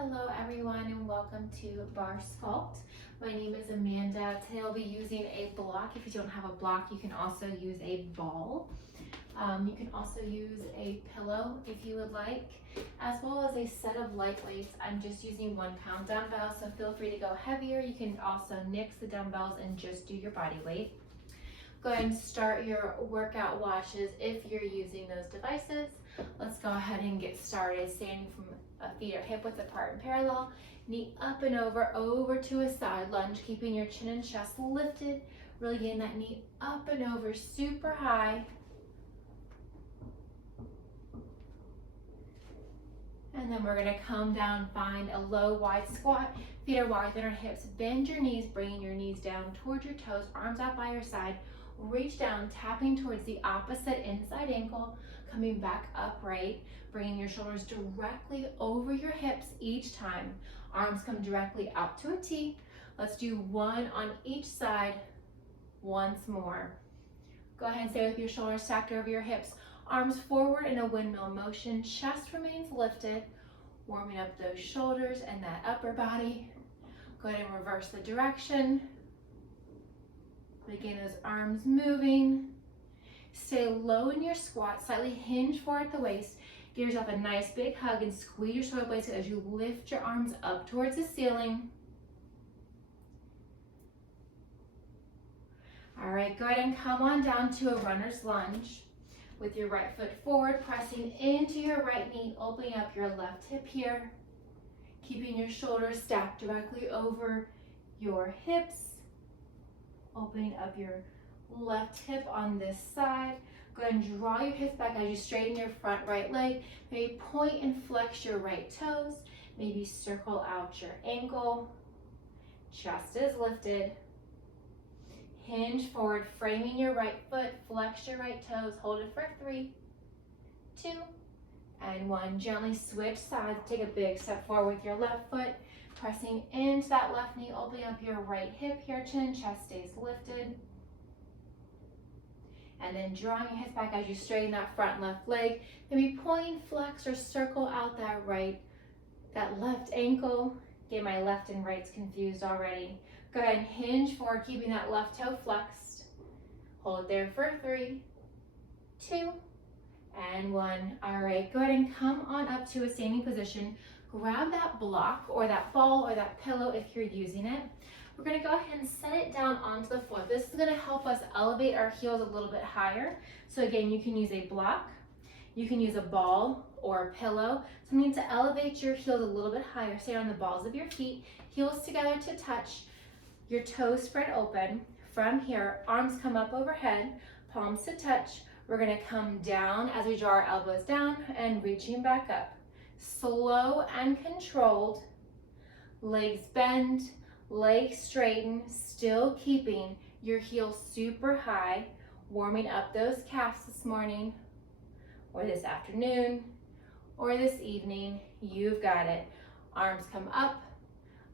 Hello everyone and welcome to Barre Sculpt. My name is Amanda. Today I'll be using a block. If you don't have a block, you can also use a ball. You can also use a pillow if you would like, as well as a set of lightweights. I'm just using 1 pound dumbbells, so feel free to go heavier. You can also nix the dumbbells and just do your body weight. Go ahead and start your workout watches if you're using those devices. Let's go ahead and get started. Standing from feet are hip width apart and parallel, knee up and over to a side lunge, keeping your chin and chest lifted. Really getting that knee up and over super high. And then we're gonna come down, find a low wide squat. Feet are wide than our hips. Bend your knees, bringing your knees down towards your toes, arms out by your side. Reach down, tapping towards the opposite inside ankle, coming back upright, bringing your shoulders directly over your hips each time. Arms come directly out to a T. Let's do 1 on each side once more. Go ahead and stay with your shoulders stacked over your hips. Arms forward in a windmill motion. Chest remains lifted, warming up those shoulders and that upper body. Go ahead and reverse the direction. Begin those arms moving. Stay low in your squat, slightly hinge forward at the waist. Give yourself a nice big hug and squeeze your shoulder blades as you lift your arms up towards the ceiling. All right, go ahead and come on down to a runner's lunge with your right foot forward, pressing into your right knee, opening up your left hip here, keeping your shoulders stacked directly over your hips. Opening up your left hip on this side. Go ahead and draw your hips back as you straighten your front right leg. Maybe point and flex your right toes. Maybe circle out your ankle. Chest is lifted. Hinge forward, framing your right foot. Flex your right toes. Hold it for 3, 2, and 1. Gently switch sides. Take a big step forward with your left foot. Pressing into that left knee, opening up your right hip here, chin and chest stays lifted. And then drawing your hips back as you straighten that front left leg. Maybe point, flex, or circle out that left ankle. Get my left and rights confused already. Go ahead and hinge forward, keeping that left toe flexed. Hold there for 3, 2, and 1. All right, go ahead and come on up to a standing position. Grab that block or that ball or that pillow if you're using it. We're gonna go ahead and set it down onto the floor. This is gonna help us elevate our heels a little bit higher. So again, you can use a block, you can use a ball or a pillow, something to elevate your heels a little bit higher. Stay on the balls of your feet, heels together to touch, your toes spread open. From here, arms come up overhead, palms to touch. We're gonna come down as we draw our elbows down and reaching back up. Slow and controlled, legs bend, legs straighten, still keeping your heels super high, warming up those calves this morning, or this afternoon, or this evening. You've got it. Arms come up,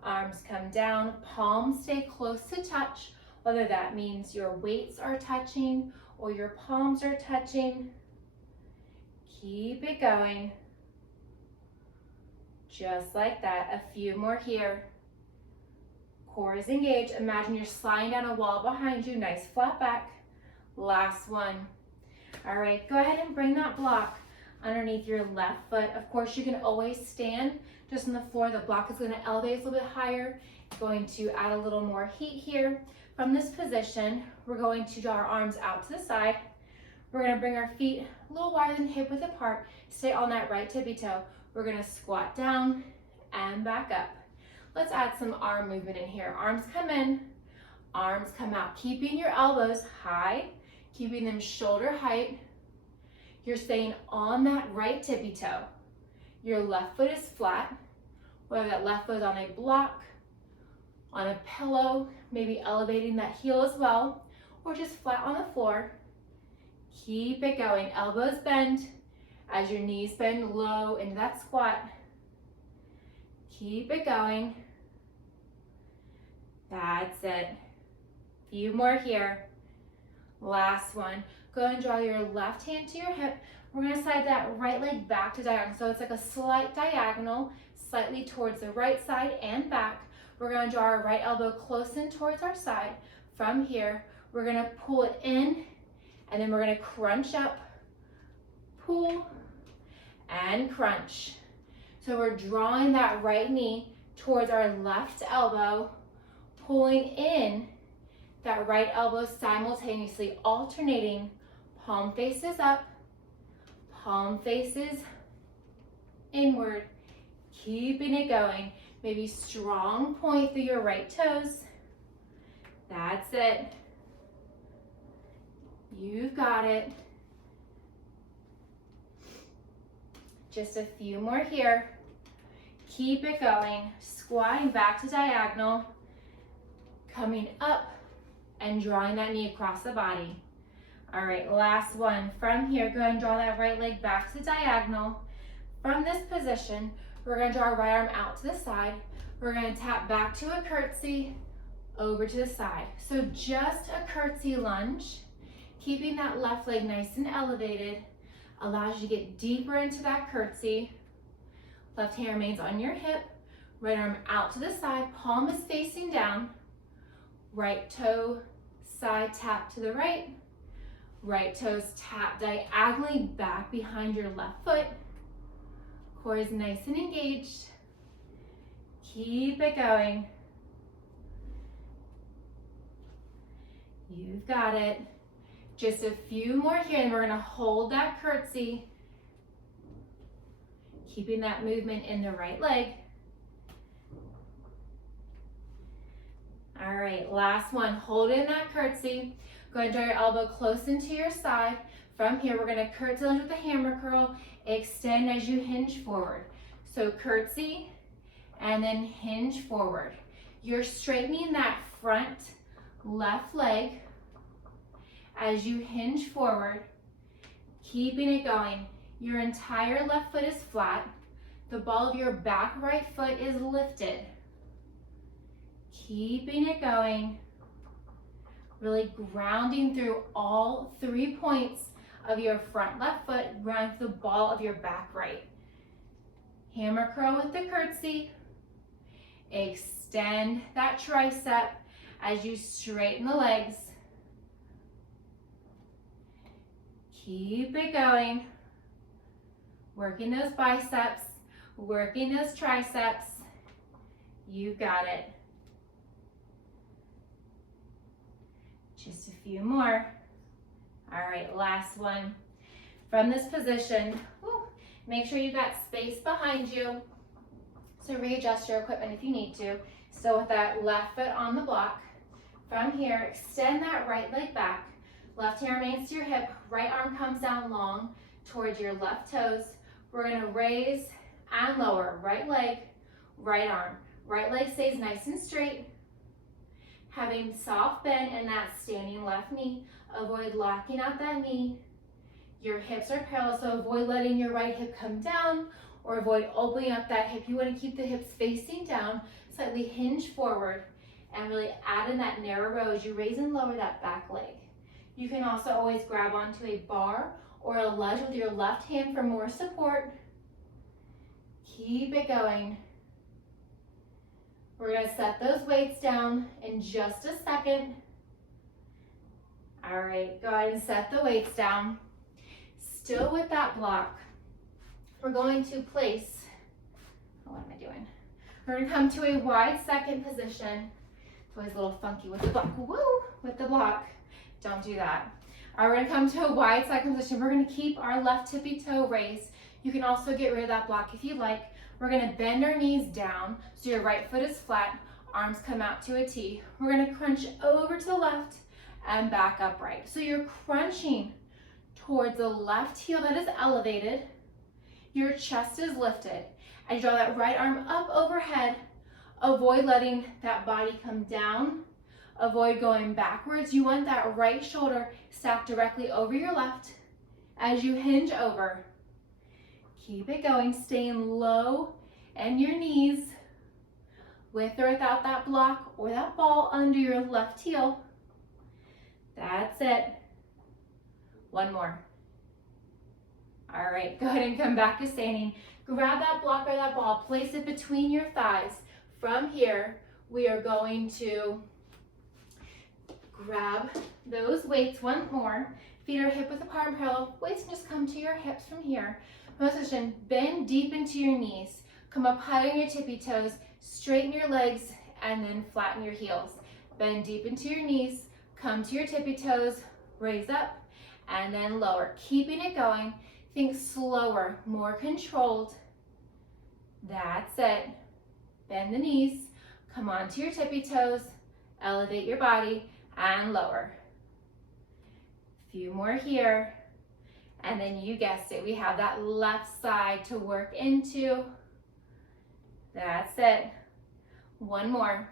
arms come down, palms stay close to touch, whether that means your weights are touching or your palms are touching. Keep it going. Just like that. A few more here. Core is engaged. Imagine you're sliding down a wall behind you. Nice flat back. Last one. All right, go ahead and bring that block underneath your left foot. Of course, you can always stand just on the floor. The block is going to elevate a little bit higher. Going to add a little more heat here. From this position, we're going to draw our arms out to the side. We're going to bring our feet a little wider than hip width apart. Stay on that right tippy toe. We're gonna squat down and back up. Let's add some arm movement in here. Arms come in, arms come out. Keeping your elbows high, keeping them shoulder height. You're staying on that right tippy toe. Your left foot is flat, whether that left foot is on a block, on a pillow, maybe elevating that heel as well, or just flat on the floor. Keep it going, elbows bend. As your knees bend low into that squat, keep it going. That's it. Few more here. Last one. Go and draw your left hand to your hip. We're gonna slide that right leg back to diagonal. So it's like a slight diagonal, slightly towards the right side and back. We're gonna draw our right elbow close in towards our side. From here, we're gonna pull it in, and then we're gonna crunch up, pull, and crunch. So we're drawing that right knee towards our left elbow, pulling in that right elbow simultaneously, alternating. Palm faces up, palm faces inward, keeping it going. Maybe strong point through your right toes. That's it. You've got it. Just a few more here. Keep it going. Squatting back to diagonal, coming up and drawing that knee across the body. All right, last one. From here, go ahead and draw that right leg back to diagonal. From this position, we're gonna draw our right arm out to the side. We're gonna tap back to a curtsy, over to the side. So just a curtsy lunge, keeping that left leg nice and elevated, allows you to get deeper into that curtsy. Left hand remains on your hip, right arm out to the side, palm is facing down, right toe, side tap to the right, right toes tap diagonally back behind your left foot. Core is nice and engaged. Keep it going. You've got it. Just a few more here, and we're gonna hold that curtsy, keeping that movement in the right leg. All right, last one. Hold in that curtsy. Go ahead and draw your elbow close into your side. From here, we're gonna curtsy lunge with a hammer curl. Extend as you hinge forward. So curtsy, and then hinge forward. You're straightening that front left leg as you hinge forward, keeping it going. Your entire left foot is flat. The ball of your back right foot is lifted. Keeping it going. Really grounding through all 3 points of your front left foot, grounding through the ball of your back right. Hammer curl with the curtsy. Extend that tricep as you straighten the legs. Keep it going. Working those biceps, working those triceps. You got it. Just a few more. All right, last one. From this position, make sure you got space behind you. So readjust your equipment if you need to. Still with that left foot on the block. From here, extend that right leg back. Left hand remains to your hip. Right arm comes down long towards your left toes. We're gonna raise and lower. Right leg, right arm. Right leg stays nice and straight. Having soft bend in that standing left knee. Avoid locking out that knee. Your hips are parallel, so avoid letting your right hip come down or avoid opening up that hip. You want to keep the hips facing down, slightly hinge forward, and really add in that narrow row as you raise and lower that back leg. You can also always grab onto a bar or a ledge with your left hand for more support. Keep it going. We're gonna set those weights down in just a second. All right, go ahead and set the weights down. Still with that block, we're going to place, what am I doing? We're gonna come to a wide second position. It's always a little funky with the block. Woo, with the block. Don't do that. All right, we're gonna come to a wide second position. We're gonna keep our left tippy toe raised. You can also get rid of that block if you like. We're gonna bend our knees down so your right foot is flat, arms come out to a T. We're gonna crunch over to the left and back upright. So you're crunching towards the left heel that is elevated. Your chest is lifted. As you draw that right arm up overhead, avoid letting that body come down. Avoid going backwards. You want that right shoulder stacked directly over your left as you hinge over. Keep it going, staying low and your knees with or without that block or that ball under your left heel. That's it. One more. All right, go ahead and come back to standing. Grab that block or that ball, place it between your thighs. From here, we are going to grab those weights once more. Feet are hip width apart and parallel. Weights can just come to your hips from here. Most position, bend deep into your knees. Come up high on your tippy toes. Straighten your legs and then flatten your heels. Bend deep into your knees. Come to your tippy toes. Raise up and then lower. Keeping it going. Think slower, more controlled. That's it. Bend the knees. Come onto your tippy toes. Elevate your body and lower. Few more here. And then you guessed it, we have that left side to work into. That's it. One more.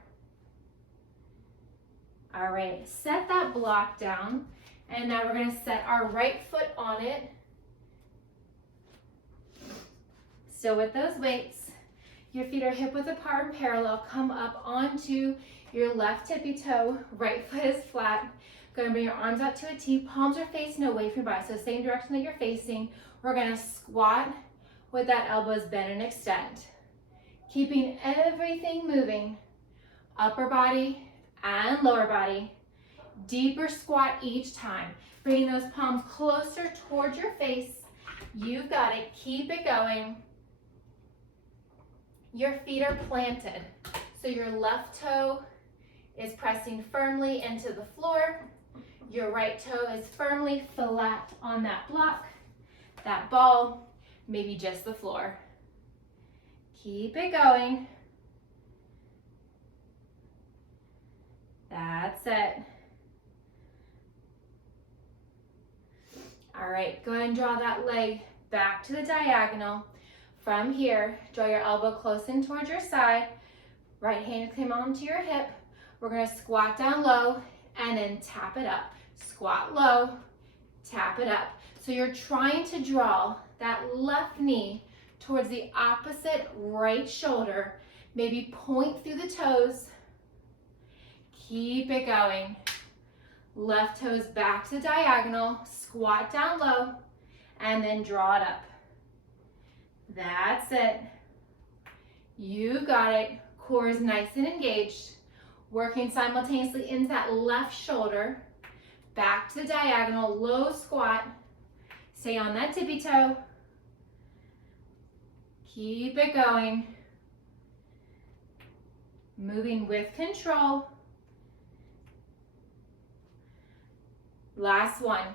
All right, set that block down. And now we're gonna set our right foot on it. Still with those weights. Your feet are hip width apart and parallel. Come up onto your left tippy toe. Right foot is flat. Gonna bring your arms out to a T. Palms are facing away from your body. So same direction that you're facing. We're gonna squat with that elbows bend and extend. Keeping everything moving. Upper body and lower body. Deeper squat each time. Bringing those palms closer towards your face. You've got it. Keep it going. Your feet are planted. So your left toe is pressing firmly into the floor. Your right toe is firmly flat on that block. That ball, maybe just the floor. Keep it going. That's it. All right, go ahead and draw that leg back to the diagonal. From here, draw your elbow close in towards your side. Right hand come onto your hip. We're gonna squat down low and then tap it up. Squat low, tap it up. So you're trying to draw that left knee towards the opposite right shoulder. Maybe point through the toes. Keep it going. Left toes back to the diagonal, squat down low, and then draw it up. That's it. You got it. Core is nice and engaged. Working simultaneously into that left shoulder, back to the diagonal, low squat. Stay on that tippy toe. Keep it going. Moving with control. Last one.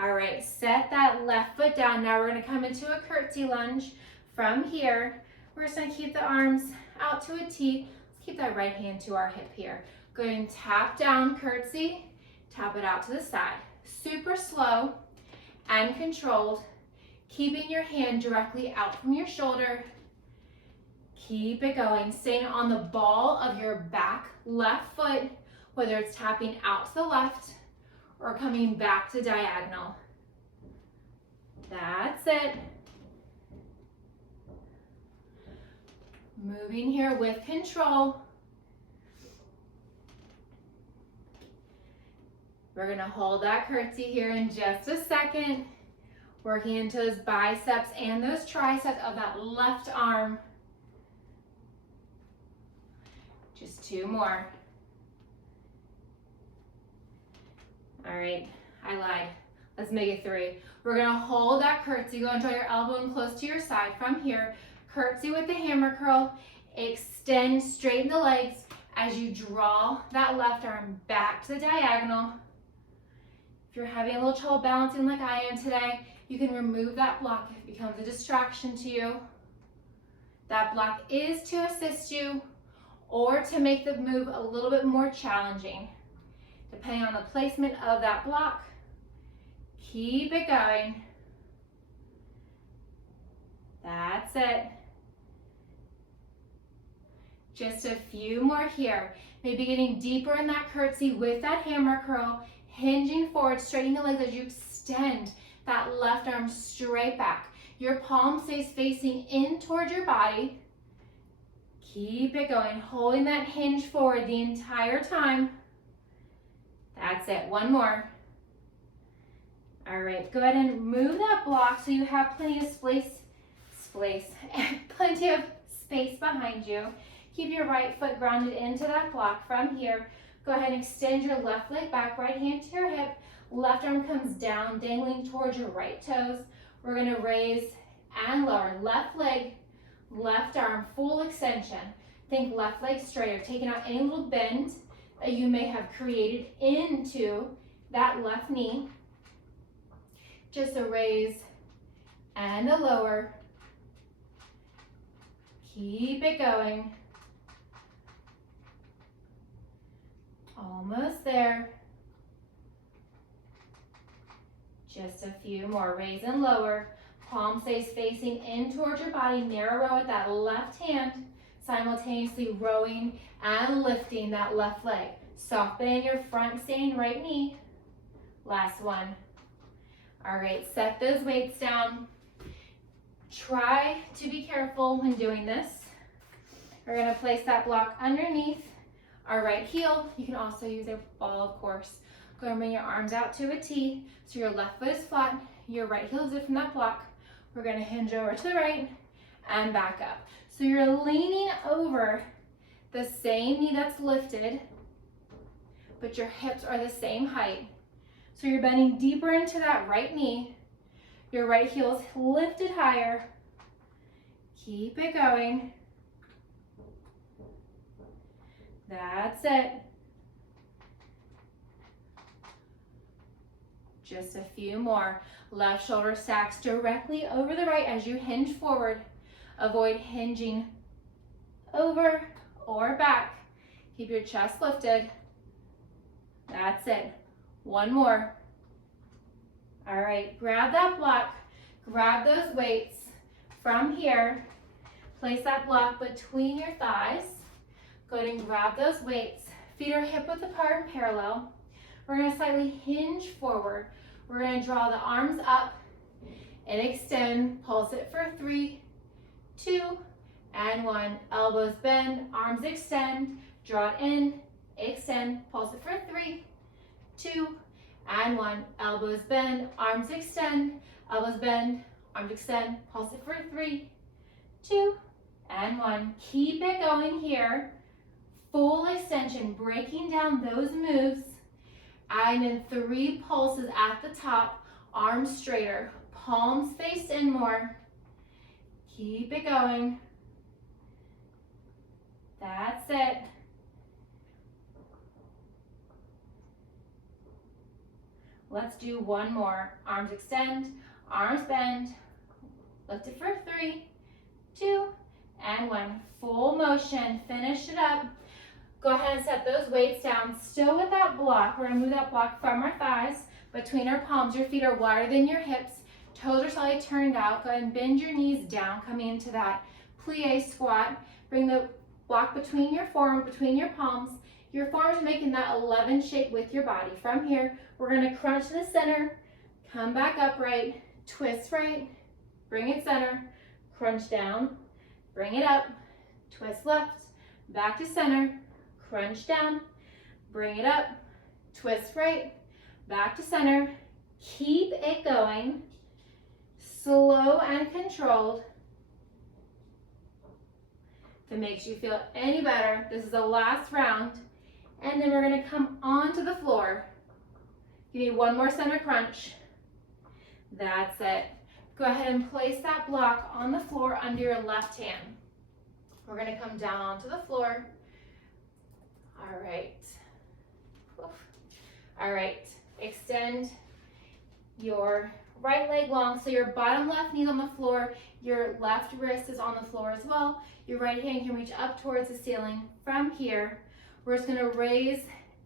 All right, set that left foot down. Now we're gonna come into a curtsy lunge. From here, we're just gonna keep the arms out to a T. Let's keep that right hand to our hip here. Go ahead and tap down, curtsy, tap it out to the side. Super slow and controlled, keeping your hand directly out from your shoulder. Keep it going, staying on the ball of your back left foot, whether it's tapping out to the left or coming back to diagonal. That's it. Moving here with control. We're gonna hold that curtsy here in just a second. Working into those biceps and those triceps of that left arm. Just two more. All right, I lied. Let's make it three. We're gonna hold that curtsy. Go and draw your elbow in close to your side. From here, curtsy with the hammer curl. Extend, straighten the legs as you draw that left arm back to the diagonal. If you're having a little trouble balancing like I am today, you can remove that block if it becomes a distraction to you. That block is to assist you or to make the move a little bit more challenging. Depending on the placement of that block, keep it going. That's it. Just a few more here. Maybe getting deeper in that curtsy with that hammer curl, hinging forward, straightening the legs as you extend that left arm straight back. Your palm stays facing in towards your body. Keep it going, holding that hinge forward the entire time. That's it, one more. All right, go ahead and move that block so you have plenty of plenty of space behind you. Keep your right foot grounded into that block. From here, go ahead and extend your left leg back, right hand to your hip. Left arm comes down, dangling towards your right toes. We're gonna raise and lower. Left leg, left arm, full extension. Think left leg straighter, taking out any little bend that you may have created into that left knee. Just a raise and a lower. Keep it going. Almost there. Just a few more. Raise and lower. Palm stays facing in towards your body. Narrow row with that left hand. Simultaneously rowing and lifting that left leg. Soft bend your front staying right knee. Last one. All right, set those weights down. Try to be careful when doing this. We're gonna place that block underneath our right heel. You can also use a ball, of course. Go ahead and bring your arms out to a T. So your left foot is flat, your right heel is up from that block. We're gonna hinge over to the right and back up. So you're leaning over the same knee that's lifted, but your hips are the same height. So you're bending deeper into that right knee. Your right heel is lifted higher. Keep it going. That's it. Just a few more. Left shoulder stacks directly over the right as you hinge forward. Avoid hinging over or back. Keep your chest lifted. That's it. One more. All right, grab that block. Grab those weights. From here, place that block between your thighs. Go ahead and grab those weights. Feet are hip width apart and parallel. We're gonna slightly hinge forward. We're gonna draw the arms up and extend. Pulse it for 3, 2, and 1. Elbows bend, arms extend. Draw it in, extend. Pulse it for 3, 2, and 1. Elbows bend, arms extend. Elbows bend, arms extend. Pulse it for 3, 2, and 1. Keep it going here. Full extension, breaking down those moves. And then 3 pulses at the top, arms straighter, palms face in more. Keep it going. That's it. Let's do one more. Arms extend, arms bend. Lift it for 3, 2, and 1. Full motion, finish it up. Go ahead and set those weights down. Still with that block, we're gonna move that block from our thighs, between our palms. Your feet are wider than your hips. Toes are slightly turned out. Go ahead and bend your knees down, coming into that plie squat. Bring the block between your forearms, between your palms. Your forearms are making that 11 shape with your body. From here, we're gonna crunch to the center, come back upright, twist right, bring it center, crunch down, bring it up, twist left, back to center, crunch down, bring it up, twist right, back to center. Keep it going, slow and controlled. If it makes you feel any better, this is the last round. And then we're gonna come onto the floor. Give me one more center crunch. That's it. Go ahead and place that block on the floor under your left hand. We're gonna come down onto the floor. All right. All right, extend your right leg long, so your bottom left knee is on the floor, your left wrist is on the floor as well. Your right hand can reach up towards the ceiling. From here, we're just gonna raise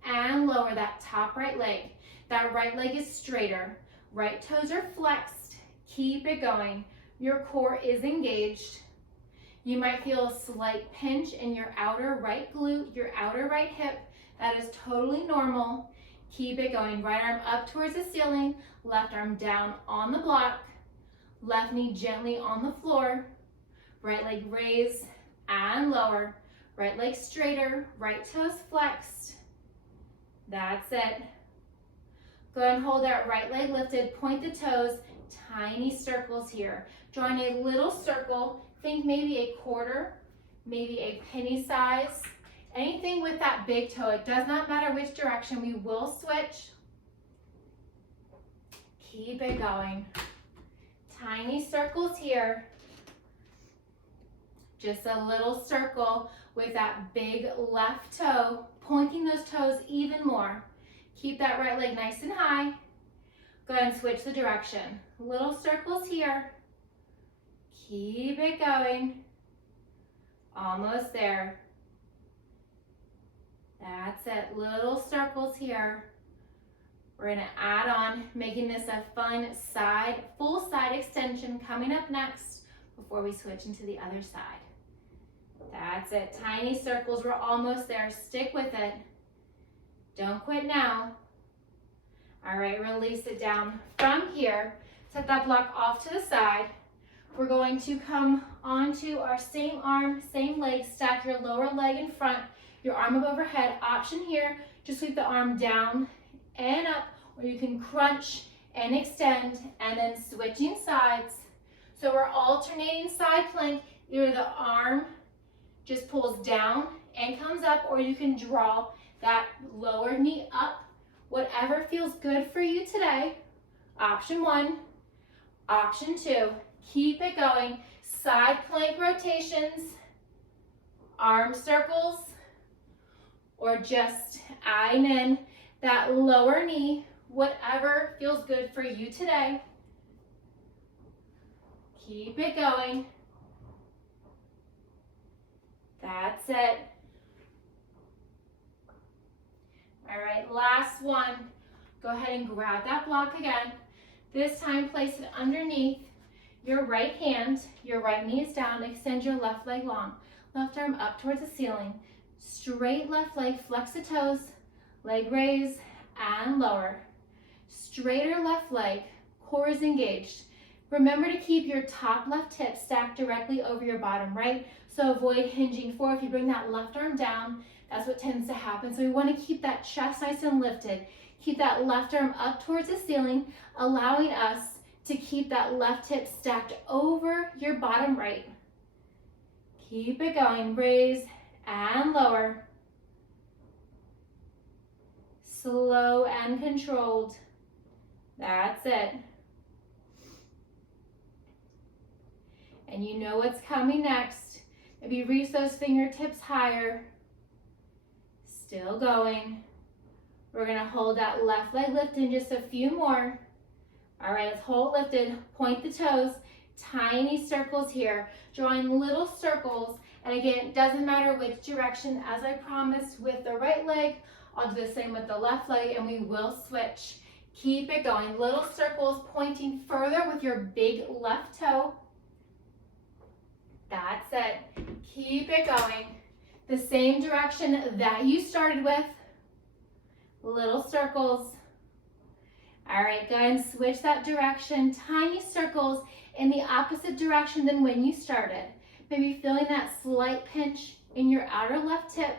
and lower that top right leg. That right leg is straighter. Right toes are flexed. Keep it going. Your core is engaged. You might feel a slight pinch in your outer right glute, your outer right hip. That is totally normal. Keep it going. Right arm up towards the ceiling, left arm down on the block, left knee gently on the floor, right leg raise and lower, right leg straighter, right toes flexed. That's it. Go ahead and hold that right leg lifted, point the toes, tiny circles here. Drawing a little circle, think maybe a quarter, maybe a penny size, anything with that big toe. It does not matter which direction, we will switch. Keep it going. Tiny circles here. Just a little circle with that big left toe, pointing those toes even more. Keep that right leg nice and high. Go ahead and switch the direction. Little circles here. Keep it going. Almost there. That's it. Little circles here. We're going to add on, making this a fun side, full side extension coming up next before we switch into the other side. That's it. Tiny circles. We're almost there. Stick with it. Don't quit now. All right, release it down from here. Set that block off to the side. We're going to come onto our same arm, same leg. Stack your lower leg in front, your arm up overhead. Option here, just sweep the arm down and up, or you can crunch and extend, and then switching sides. So we're alternating side plank. Either the arm just pulls down and comes up, or you can draw that lower knee up, whatever feels good for you today. Option 1, option 2, keep it going. Side plank rotations, arm circles, or just adding in that lower knee, whatever feels good for you today. Keep it going. That's it. All right, last one. Go ahead and grab that block again. This time, place it underneath your right hand. Your right knee is down. Extend your left leg long. Left arm up towards the ceiling. Straight left leg, flex the toes. Leg raise and lower. Straighter left leg, core is engaged. Remember to keep your top left hip stacked directly over your bottom right, so avoid hinging forward. If you bring that left arm down, that's what tends to happen. So we want to keep that chest nice and lifted. Keep that left arm up towards the ceiling, allowing us to keep that left hip stacked over your bottom right. Keep it going, raise and lower. Slow and controlled. That's it. And you know what's coming next. Maybe reach those fingertips higher. Still going. We're gonna hold that left leg lifted just a few more. All right, let's hold lifted. Point the toes. Tiny circles here. Drawing little circles. And again, it doesn't matter which direction. As I promised with the right leg, I'll do the same with the left leg, and we will switch. Keep it going. Little circles pointing further with your big left toe. That's it. Keep it going. The same direction that you started with. Little circles. All right, go ahead and switch that direction. Tiny circles in the opposite direction than when you started. Maybe feeling that slight pinch in your outer left hip.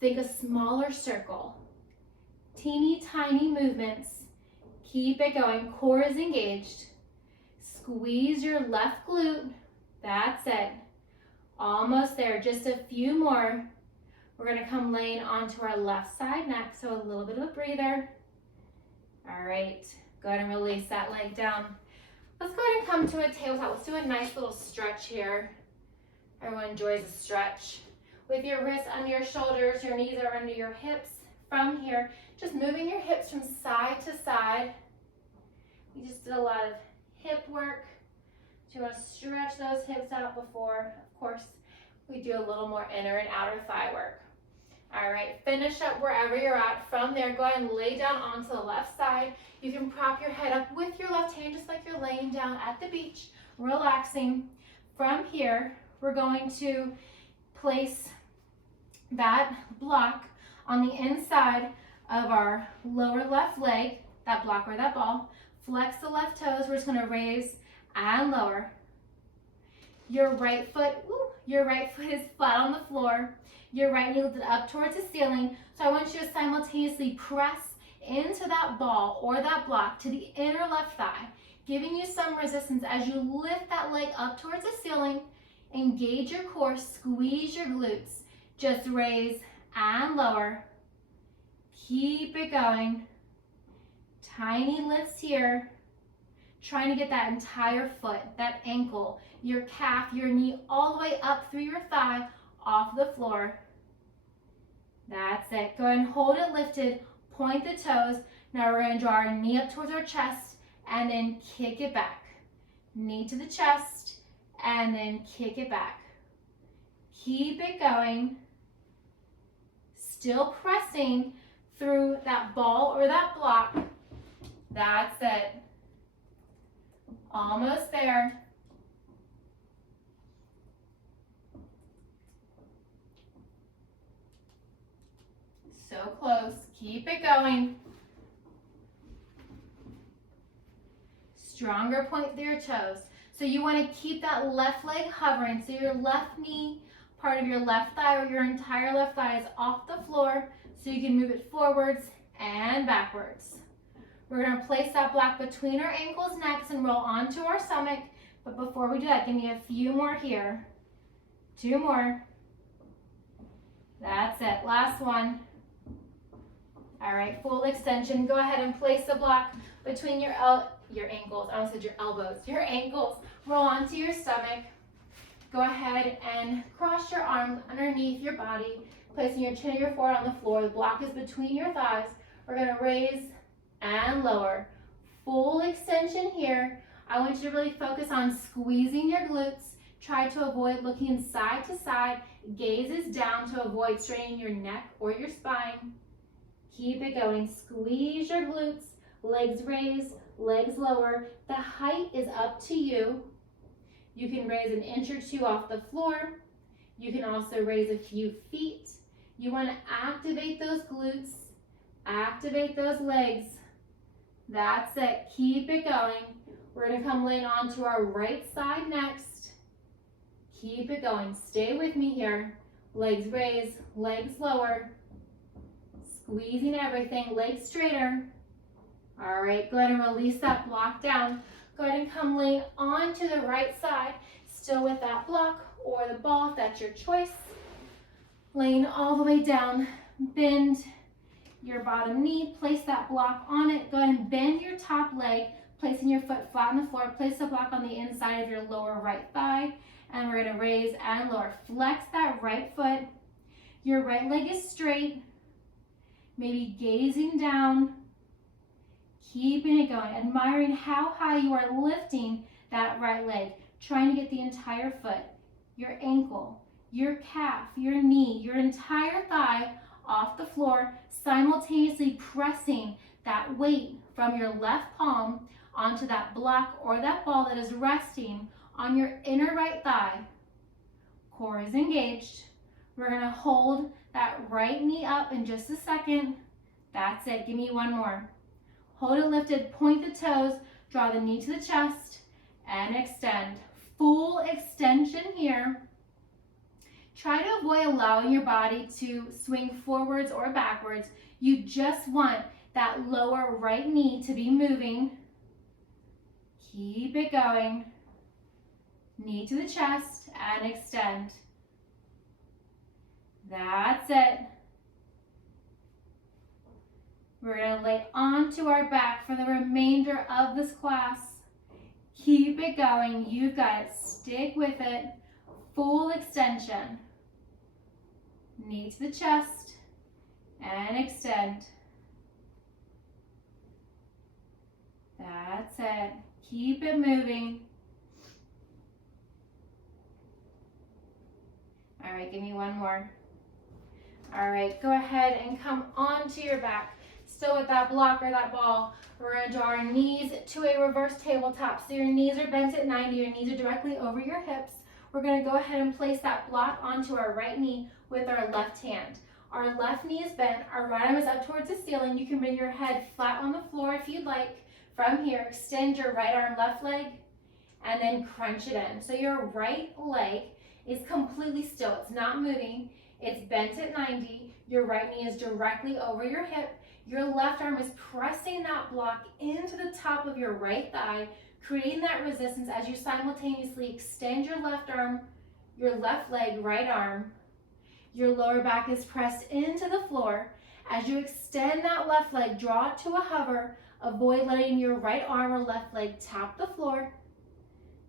Think a smaller circle. Teeny tiny movements. Keep it going. Core is engaged. Squeeze your left glute. That's it. Almost there. Just a few more. We're going to come laying onto our left side next, so a little bit of a breather. All right. Go ahead and release that leg down. Let's go ahead and come to a tabletop. Let's do a nice little stretch here. Everyone enjoys a stretch. With your wrists under your shoulders, your knees are under your hips. From here, just moving your hips from side to side. We just did a lot of hip work. So you want to stretch those hips out before, of course, we do a little more inner and outer thigh work. All right, finish up wherever you're at. From there, go ahead and lay down onto the left side. You can prop your head up with your left hand, just like you're laying down at the beach, relaxing. From here, we're going to place that block on the inside of our lower left leg, that block or that ball. Flex the left toes. We're just going to raise and lower. Your right foot is flat on the floor. Your right knee lifted up towards the ceiling. So I want you to simultaneously press into that ball or that block to the inner left thigh, giving you some resistance as you lift that leg up towards the ceiling. Engage your core, squeeze your glutes. Just raise and lower. Keep it going. Tiny lifts here. Trying to get that entire foot, that ankle, your calf, your knee, all the way up through your thigh, off the floor. That's it. Go ahead and hold it lifted. Point the toes. Now we're going to draw our knee up towards our chest and then kick it back. Knee to the chest and then kick it back. Keep it going. Still pressing through that ball or that block. That's it. Almost there. So close. Keep it going. Stronger point through your toes. So you want to keep that left leg hovering. So your left knee, part of your left thigh or your entire left thigh is off the floor so you can move it forwards and backwards. We're going to place that block between our ankles next and roll onto our stomach. But before we do that, give me a few more here. 2 more. That's it. Last one. All right, full extension. Go ahead and place the block between your ankles. I almost said your elbows. Your ankles. Roll onto your stomach. Go ahead and cross your arms underneath your body, placing your chin or your forehead on the floor. The block is between your thighs. We're going to raise and lower. Full extension here. I want you to really focus on squeezing your glutes. Try to avoid looking side to side. Gaze is down to avoid straining your neck or your spine. Keep it going. Squeeze your glutes. Legs raise, legs lower. The height is up to you. You can raise an inch or 2 off the floor. You can also raise a few feet. You want to activate those glutes. Activate those legs. That's it. Keep it going. We're going to come laying onto our right side next. Keep it going. Stay with me here. Legs raise, legs lower. Squeezing everything, legs straighter. All right, go ahead and release that block down. Go ahead and come lay onto the right side, still with that block or the ball if that's your choice. Laying all the way down, bend your bottom knee, place that block on it. Go ahead and bend your top leg, placing your foot flat on the floor. Place the block on the inside of your lower right thigh, and we're gonna raise and lower. Flex that right foot. Your right leg is straight, maybe gazing down, keeping it going, admiring how high you are lifting that right leg, trying to get the entire foot, your ankle, your calf, your knee, your entire thigh off the floor, simultaneously pressing that weight from your left palm onto that block or that ball that is resting on your inner right thigh. Core is engaged. We're gonna hold that right knee up in just a second. That's it. Give me 1 more. Hold it lifted, point the toes, draw the knee to the chest, and extend. Full extension here. Try to avoid allowing your body to swing forwards or backwards. You just want that lower right knee to be moving. Keep it going. Knee to the chest and extend. That's it. We're going to lay onto our back for the remainder of this class. Keep it going. You've got it. Stick with it. Full extension. Knee to the chest and extend. That's it. Keep it moving. All right, give me 1 more. All right, go ahead and come onto your back. Still with that block or that ball, we're going to draw our knees to a reverse tabletop. So your knees are bent at 90, your knees are directly over your hips. We're going to go ahead and place that block onto our right knee with our left hand. Our left knee is bent, our right arm is up towards the ceiling. You can bring your head flat on the floor if you'd like. From here, extend your right arm, left leg, and then crunch it in. So your right leg is completely still. It's not moving. It's bent at 90. Your right knee is directly over your hip. Your left arm is pressing that block into the top of your right thigh, creating that resistance as you simultaneously extend your left arm, your left leg, right arm. Your lower back is pressed into the floor. As you extend that left leg, draw it to a hover. Avoid letting your right arm or left leg tap the floor.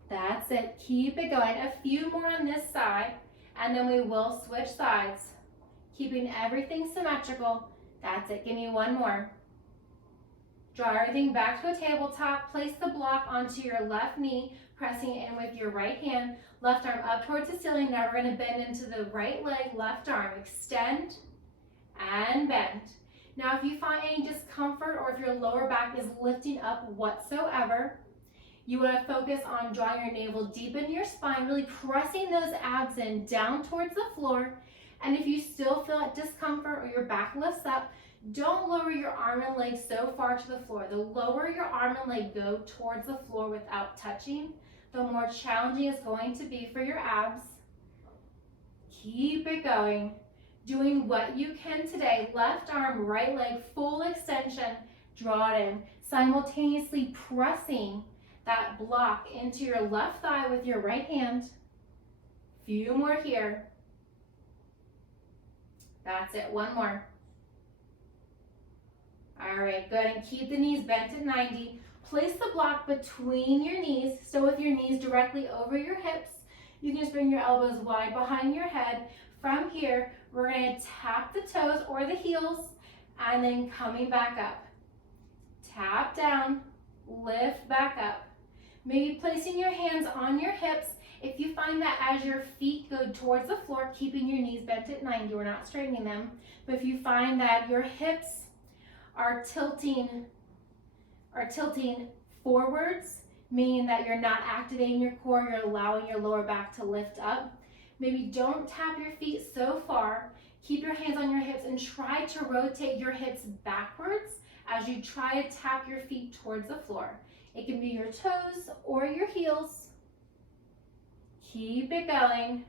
That's it. Keep it going. A few more on this side, and then we will switch sides. Keeping everything symmetrical. That's it. Give me one more. Draw everything back to a tabletop. Place the block onto your left knee, pressing it in with your right hand. Left arm up towards the ceiling. Now we're going to bend into the right leg, left arm. Extend and bend. Now if you find any discomfort or if your lower back is lifting up whatsoever, you want to focus on drawing your navel deep into your spine, really pressing those abs in down towards the floor. And if you still feel that discomfort or your back lifts up, don't lower your arm and leg so far to the floor. The lower your arm and leg go towards the floor without touching, the more challenging it's going to be for your abs. Keep it going. Doing what you can today. Left arm, right leg, full extension. Draw it in. Simultaneously pressing that block into your left thigh with your right hand. Few more here. That's it. One more. All right, good. And keep the knees bent at 90. Place the block between your knees. So with your knees directly over your hips, you can just bring your elbows wide behind your head. From here, we're going to tap the toes or the heels and then coming back up. Tap down, lift back up. Maybe placing your hands on your hips. If you find that as your feet go towards the floor, keeping your knees bent at 90, we're not straightening them. But if you find that your hips are tilting forwards, meaning that you're not activating your core, you're allowing your lower back to lift up. Maybe don't tap your feet so far. Keep your hands on your hips and try to rotate your hips backwards as you try to tap your feet towards the floor. It can be your toes or your heels. Keep it going.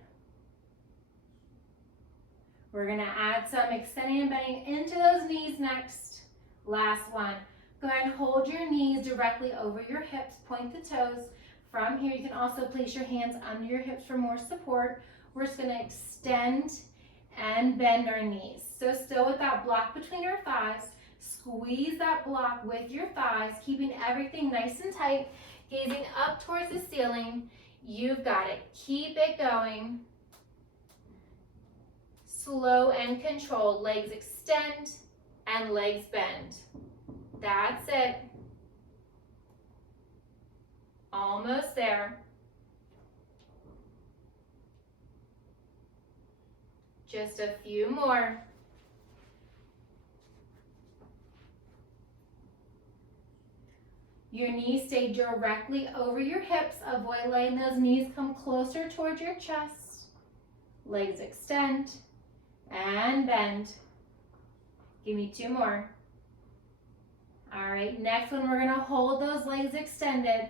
We're going to add some extending and bending into those knees next. Last one. Go ahead and hold your knees directly over your hips. Point the toes. From here, you can also place your hands under your hips for more support. We're just going to extend and bend our knees. So still with that block between our thighs, squeeze that block with your thighs, keeping everything nice and tight, gazing up towards the ceiling. You've got it. Keep it going. Slow and controlled. Legs extend and legs bend. That's it. Almost there. Just a few more. Your knees stay directly over your hips. Avoid letting those knees come closer towards your chest. Legs extend and bend. Give me two more. All right, next one, we're gonna hold those legs extended.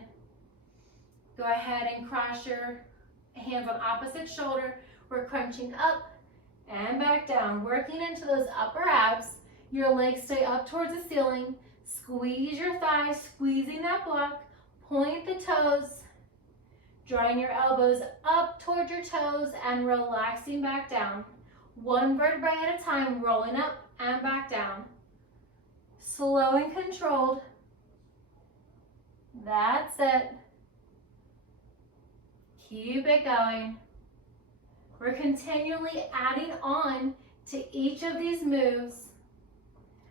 Go ahead and cross your hands on opposite shoulder. We're crunching up and back down, working into those upper abs. Your legs stay up towards the ceiling. Squeeze your thighs, squeezing that block. Point the toes, drawing your elbows up towards your toes and relaxing back down. One vertebrae at a time, rolling up and back down. Slow and controlled. That's it. Keep it going. We're continually adding on to each of these moves,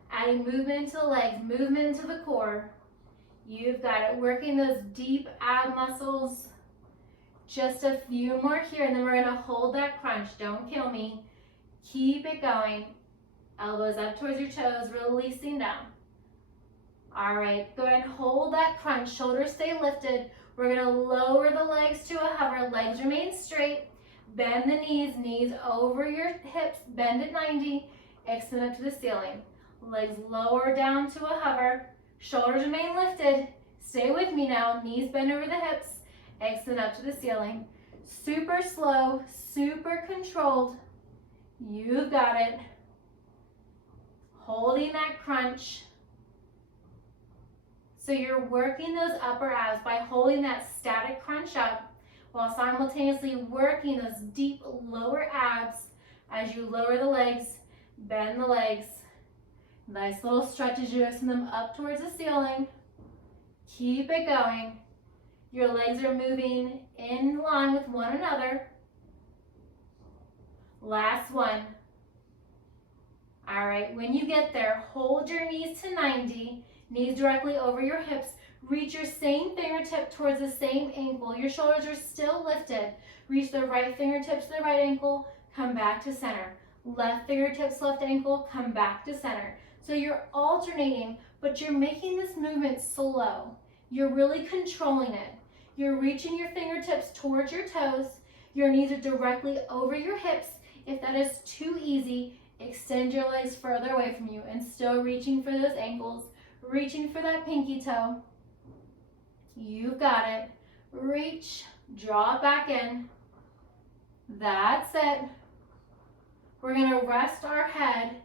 adding movement into the legs, movement into the core. You've got it. Working those deep ab muscles. Just a few more here, and then we're going to hold that crunch. Don't kill me. Keep it going. Elbows up towards your toes, releasing down. All right, go ahead and hold that crunch. Shoulders stay lifted. We're going to lower the legs to a hover. Legs remain straight. Bend the knees, knees over your hips. Bend at 90. Extend up to the ceiling. Legs lower down to a hover. Shoulders remain lifted. Stay with me now. Knees bend over the hips. Extend up to the ceiling. Super slow, super controlled. You've got it. holding that crunch. So you're working those upper abs by holding that static crunch up while simultaneously working those deep lower abs as you lower the legs, bend the legs. Nice little stretches, you're lifting them up towards the ceiling. Keep it going. Your legs are moving in line with one another. Last one. All right, when you get there, hold your knees to 90, knees directly over your hips. Reach your same fingertip towards the same ankle. Your shoulders are still lifted. Reach the right fingertips to the right ankle, come back to center. Left fingertips, left ankle, come back to center. So you're alternating, but you're making this movement slow. You're really controlling it. You're reaching your fingertips towards your toes. Your knees are directly over your hips. If that is too easy, extend your legs further away from you and still reaching for those ankles, reaching for that pinky toe. You've got it. Reach, draw it back in. That's it. We're gonna rest our head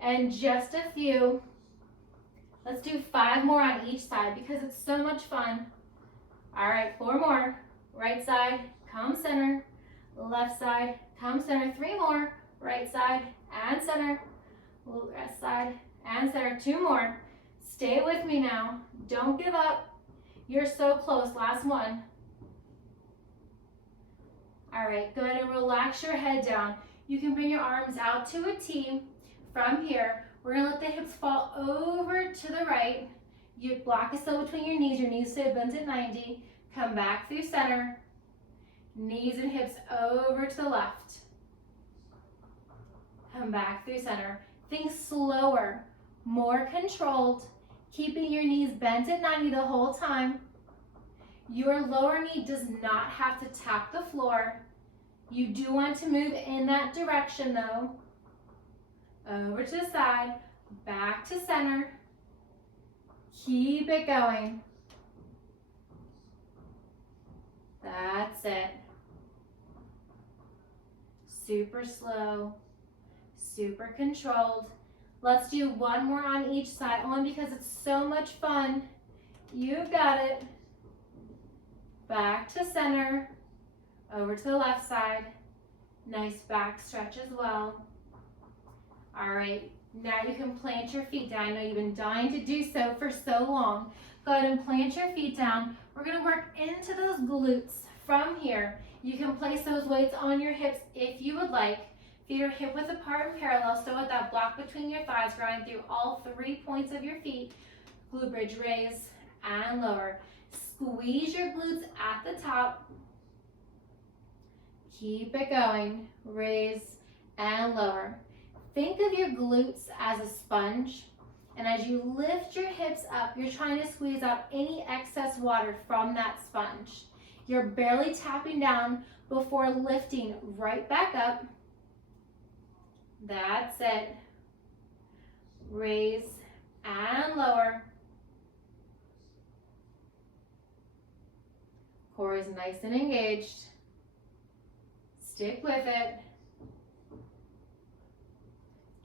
and just a few. Let's do 5 more on each side because it's so much fun. All right, 4 more. Right side, come center. Left side, come center. 3 more. Right side and center. Left side and center. 2 more. Stay with me now. Don't give up. You're so close. Last one. All right, go ahead and relax your head down. You can bring your arms out to a T. From here, we're gonna let the hips fall over to the right. Your block is still between your knees stay bent at 90. Come back through center. Knees and hips over to the left. Come back through center. Think slower, more controlled, keeping your knees bent at 90 the whole time. Your lower knee does not have to tap the floor. You do want to move in that direction though. Over to the side, back to center. Keep it going. That's it. Super slow, super controlled. Let's do 1 more on each side, only because it's so much fun. You've got it. Back to center, over to the left side. Nice back stretch as well. All right, now you can plant your feet down. I know you've been dying to do so for so long. Go ahead and plant your feet down. We're gonna work into those glutes from here. You can place those weights on your hips if you would like. Feet are hip width apart and parallel, so with that block between your thighs, grinding through all 3 points of your feet. Glute bridge, raise and lower. Squeeze your glutes at the top. Keep it going. Raise and lower. Think of your glutes as a sponge, and as you lift your hips up, you're trying to squeeze out any excess water from that sponge. You're barely tapping down before lifting right back up. That's it. Raise and lower. Core is nice and engaged. Stick with it.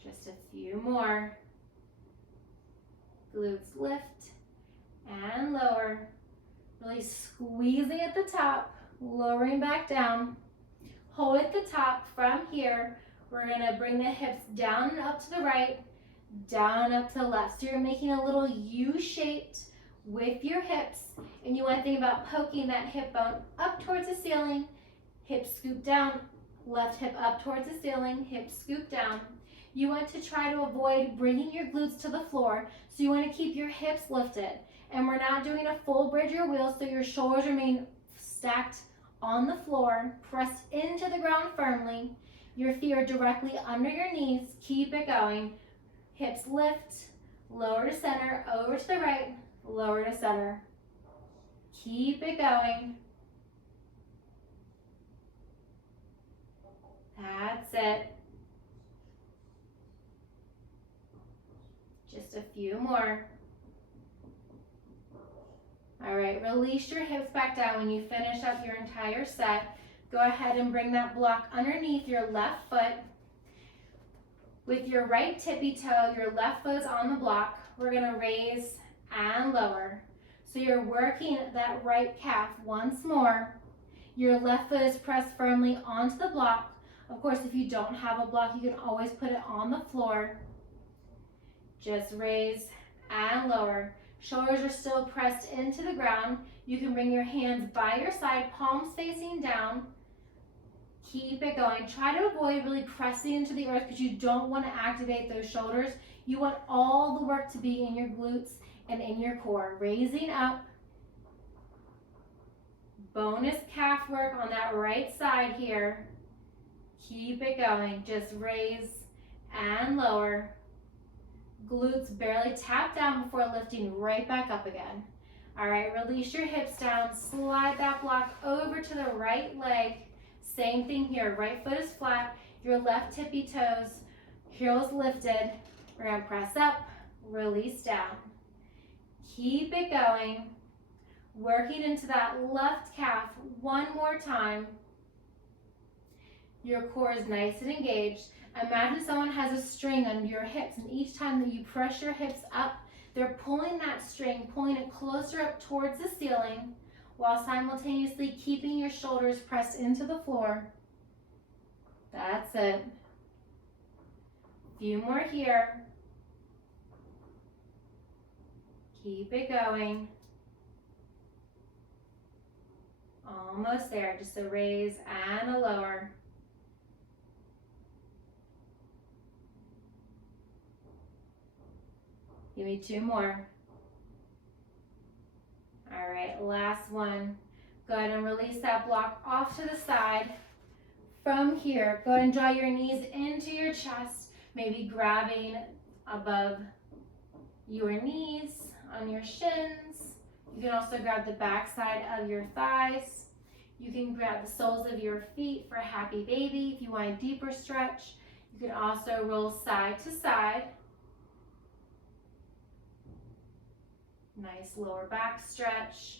Just a few more. Glutes lift and lower. Really squeezing at the top, lowering back down. Hold at the top. From here, we're gonna bring the hips down and up to the right, down up to the left. So you're making a little U-shaped with your hips, and you want to think about poking that hip bone up towards the ceiling, hip scoop down, left hip up towards the ceiling, hip scoop down. You want to try to avoid bringing your glutes to the floor, so you want to keep your hips lifted. And we're not doing a full bridge or wheel, so your shoulders remain stacked on the floor, pressed into the ground firmly. Your feet are directly under your knees. Keep it going. Hips lift, lower to center, over to the right, lower to center. Keep it going. That's it. Just a few more. All right, release your hips back down when you finish up your entire set. Go ahead and bring that block underneath your left foot. With your right tippy toe, your left foot is on the block. We're gonna raise and lower. So you're working that right calf once more. Your left foot is pressed firmly onto the block. Of course, if you don't have a block, you can always put it on the floor. Just raise and lower. Shoulders are still pressed into the ground. You can bring your hands by your side, palms facing down. Keep it going. Try to avoid really pressing into the earth because you don't want to activate those shoulders. You want all the work to be in your glutes and in your core. Raising up. Bonus calf work on that right side here. Keep it going. Just raise and lower. Glutes barely tap down before lifting right back up again. All right, release your hips down. Slide that block over to the right leg. Same thing here. Right foot is flat. Your left tippy toes, heels lifted. We're going to press up, release down. Keep it going. Working into that left calf one more time. Your core is nice and engaged. Imagine someone has a string under your hips, and each time that you press your hips up, they're pulling that string, pulling it closer up towards the ceiling, while simultaneously keeping your shoulders pressed into the floor. That's it. Few more here. Keep it going. Almost there. Just a raise and a lower. Give me 2 more. All right, last one. Go ahead and release that block off to the side. From here, go ahead and draw your knees into your chest, maybe grabbing above your knees on your shins. You can also grab the back side of your thighs. You can grab the soles of your feet for happy baby if you want a deeper stretch. You can also roll side to side. Nice lower back stretch.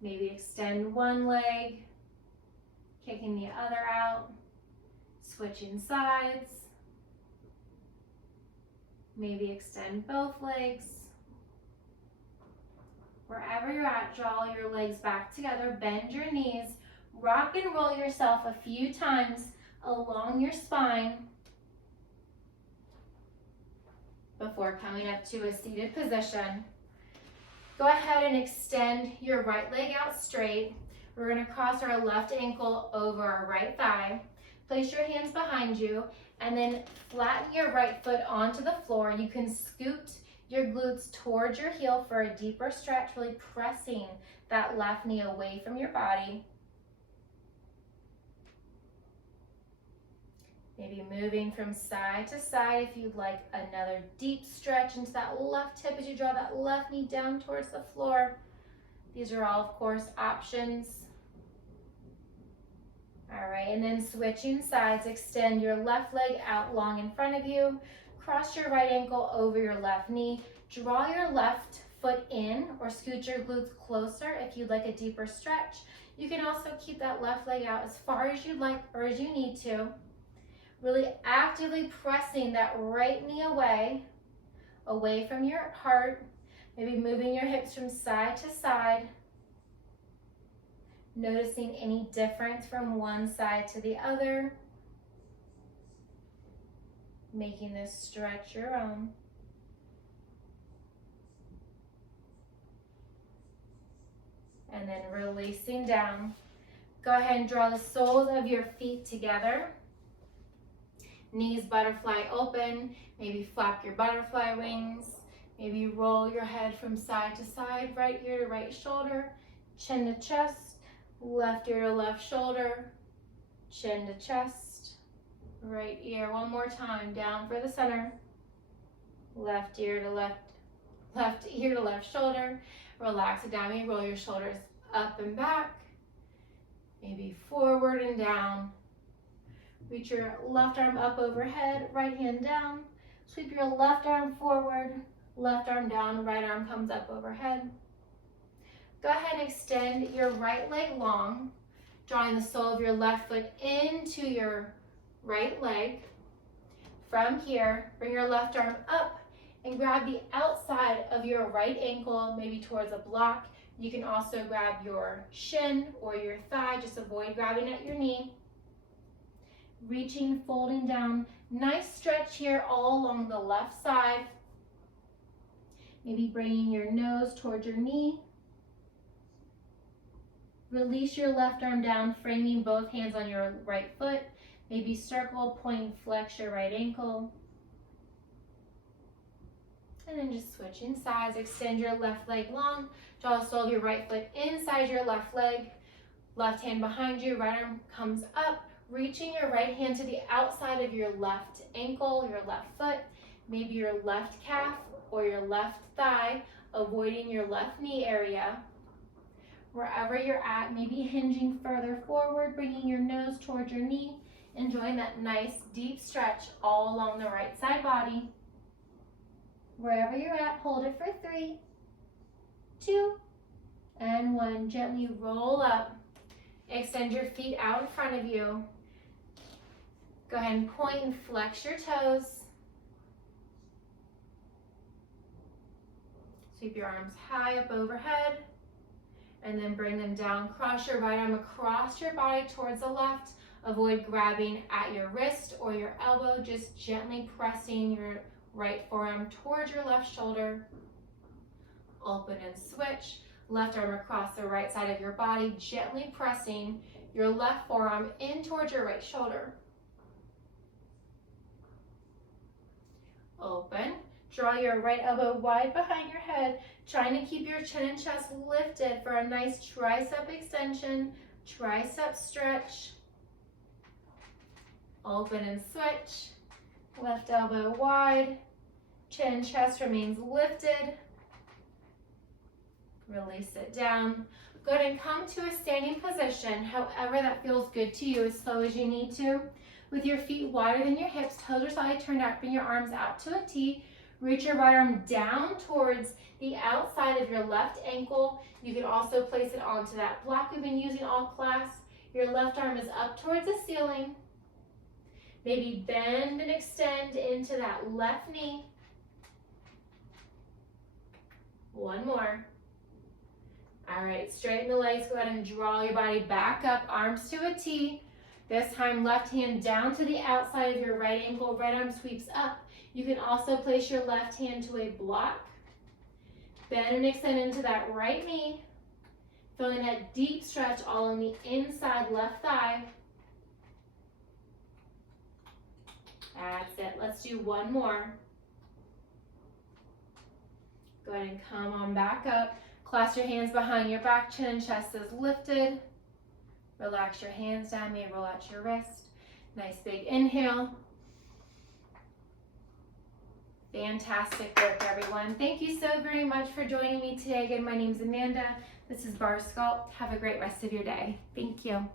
Maybe extend one leg, kicking the other out, switching sides. Maybe extend both legs. Wherever you're at, draw your legs back together, bend your knees, rock and roll yourself a few times along your spine before coming up to a seated position. Go ahead and extend your right leg out straight. We're going to cross our left ankle over our right thigh. Place your hands behind you and then flatten your right foot onto the floor. You can scoot your glutes towards your heel for a deeper stretch, really pressing that left knee away from your body. Maybe moving from side to side if you'd like another deep stretch into that left hip as you draw that left knee down towards the floor. These are all, of course, options. All right, and then switching sides, extend your left leg out long in front of you. Cross your right ankle over your left knee. Draw your left foot in or scoot your glutes closer if you'd like a deeper stretch. You can also keep that left leg out as far as you'd like or as you need to. Really actively pressing that right knee away from your heart. Maybe moving your hips from side to side. Noticing any difference from one side to the other. Making this stretch your own. And then releasing down. Go ahead and draw the soles of your feet together. Knees butterfly open. Maybe flap your butterfly wings. Maybe roll your head from side to side, right ear to right shoulder, chin to chest, left ear to left shoulder, chin to chest, right ear. One more time, down for the center. Left ear to left shoulder. Relax it down. Maybe roll your shoulders up and back. Maybe forward and down. Reach your left arm up overhead, right hand down. Sweep your left arm forward, left arm down, right arm comes up overhead. Go ahead and extend your right leg long. drawing the sole of your left foot into your right leg. From here, bring your left arm up and grab the outside of your right ankle, maybe towards a block. You can also grab your shin or your thigh, just avoid grabbing at your knee. Reaching, folding down. Nice stretch here all along the left side. Maybe bringing your nose towards your knee. Release your left arm down, framing both hands on your right foot. Maybe circle, point, flex your right ankle. And then just switching sides. Extend your left leg long. Draw the sole of your right foot inside your left leg. Left hand behind you, right arm comes up. Reaching your right hand to the outside of your left ankle, your left foot. Maybe your left calf or your left thigh, avoiding your left knee area. Wherever you're at, maybe hinging further forward, bringing your nose towards your knee. Enjoying that nice deep stretch all along the right side body. Wherever you're at, hold it for 3, 2, and 1. Gently roll up. Extend your feet out in front of you. Go ahead and point and flex your toes. Sweep your arms high up overhead. And then bring them down. Cross your right arm across your body towards the left. Avoid grabbing at your wrist or your elbow. Just gently pressing your right forearm towards your left shoulder. Open and switch. Left arm across the right side of your body. Gently pressing your left forearm in towards your right shoulder. Open. Draw your right elbow wide behind your head, trying to keep your chin and chest lifted for a nice tricep extension, tricep stretch. Open and switch. Left elbow wide, chin and chest remains lifted. Release it down. Go ahead and come to a standing position, however that feels good to you, as slow as you need to. With your feet wider than your hips, toes are slightly turned out, bring your arms out to a T. Reach your right arm down towards the outside of your left ankle. You can also place it onto that block we've been using all class. Your left arm is up towards the ceiling. Maybe bend and extend into that left knee. One more. All right, straighten the legs. Go ahead and draw your body back up, arms to a T. This time, left hand down to the outside of your right ankle. Right arm sweeps up. You can also place your left hand to a block. Bend and extend into that right knee. Feeling that deep stretch all on the inside left thigh. That's it. Let's do one more. Go ahead and come on back up. Clasp your hands behind your back, chin and chest is lifted. Relax your hands down, maybe roll out your wrist. Nice big inhale. Fantastic work, everyone. Thank you so very much for joining me today. Again, my name is Amanda. This is Barre Sculpt. Have a great rest of your day. Thank you.